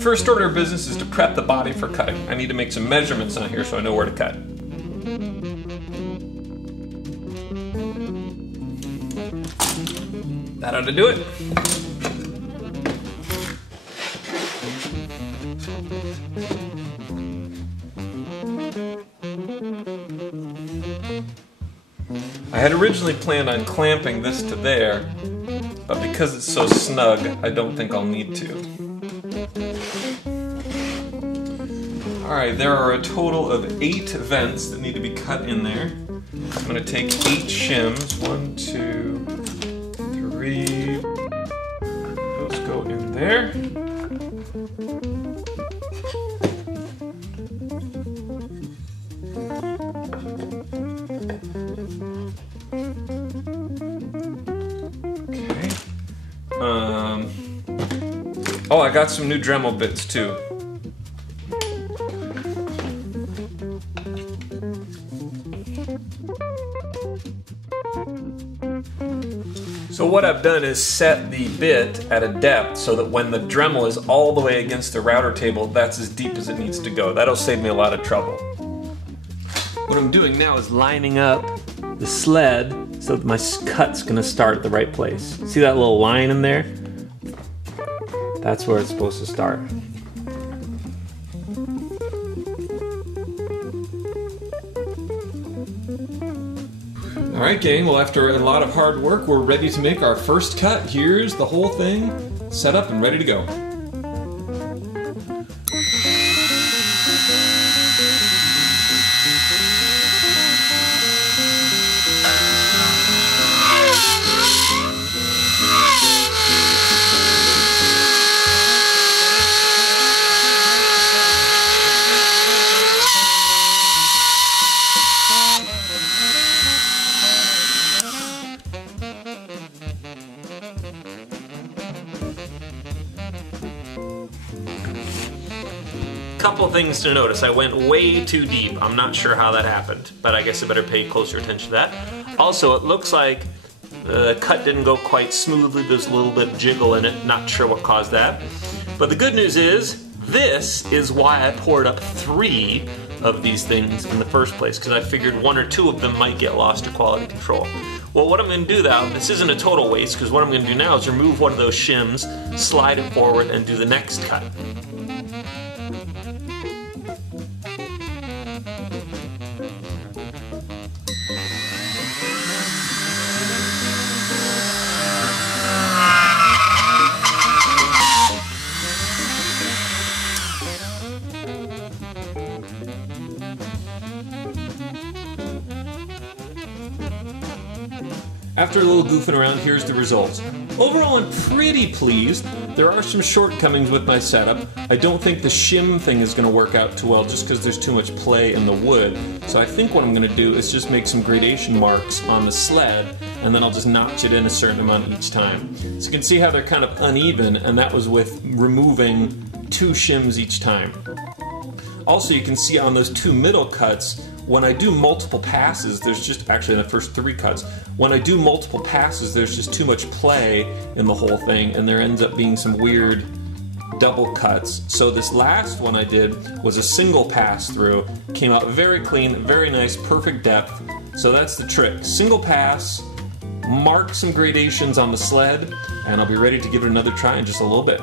First order of business is to prep the body for cutting. I need to make some measurements on here so I know where to cut. That ought to do it. I had originally planned on clamping this to there, but because it's so snug, I don't think I'll need to. Alright, there are a total of 8 vents that need to be cut in there. I'm going to take 8 shims. 1, 2, 3. Those go in there. Okay. Oh, I got some new Dremel bits too. So what I've done is set the bit at a depth so that when the Dremel is all the way against the router table, that's as deep as it needs to go. That'll save me a lot of trouble. What I'm doing now is lining up the sled so that my cut's gonna start at the right place. See that little line in there? That's where it's supposed to start. Alright gang, well after a lot of hard work, we're ready to make our first cut. Here's the whole thing set up and ready to go. Couple things to notice. I went way too deep. I'm not sure how that happened, but I guess I better pay closer attention to that. Also, it looks like the cut didn't go quite smoothly. There's a little bit of jiggle in it. Not sure what caused that. But the good news is, this is why I poured up 3 of these things in the first place, because I figured 1 or 2 of them might get lost to quality control. Well, what I'm going to do now, this isn't a total waste, because what I'm going to do now is remove one of those shims, slide it forward, and do the next cut. After a little goofing around, here's the results. Overall, I'm pretty pleased. There are some shortcomings with my setup. I don't think the shim thing is going to work out too well just because there's too much play in the wood. So I think what I'm going to do is just make some gradation marks on the sled, and then I'll just notch it in a certain amount each time. So you can see how they're kind of uneven, and that was with removing 2 shims each time. Also, you can see on those 2 middle cuts, when I do multiple passes, there's just, actually in the first 3 cuts, when I do multiple passes, there's just too much play in the whole thing, and there ends up being some weird double cuts. So this last one I did was a single pass through, came out very clean, very nice, perfect depth. So that's the trick. Single pass, mark some gradations on the sled, and I'll be ready to give it another try in just a little bit.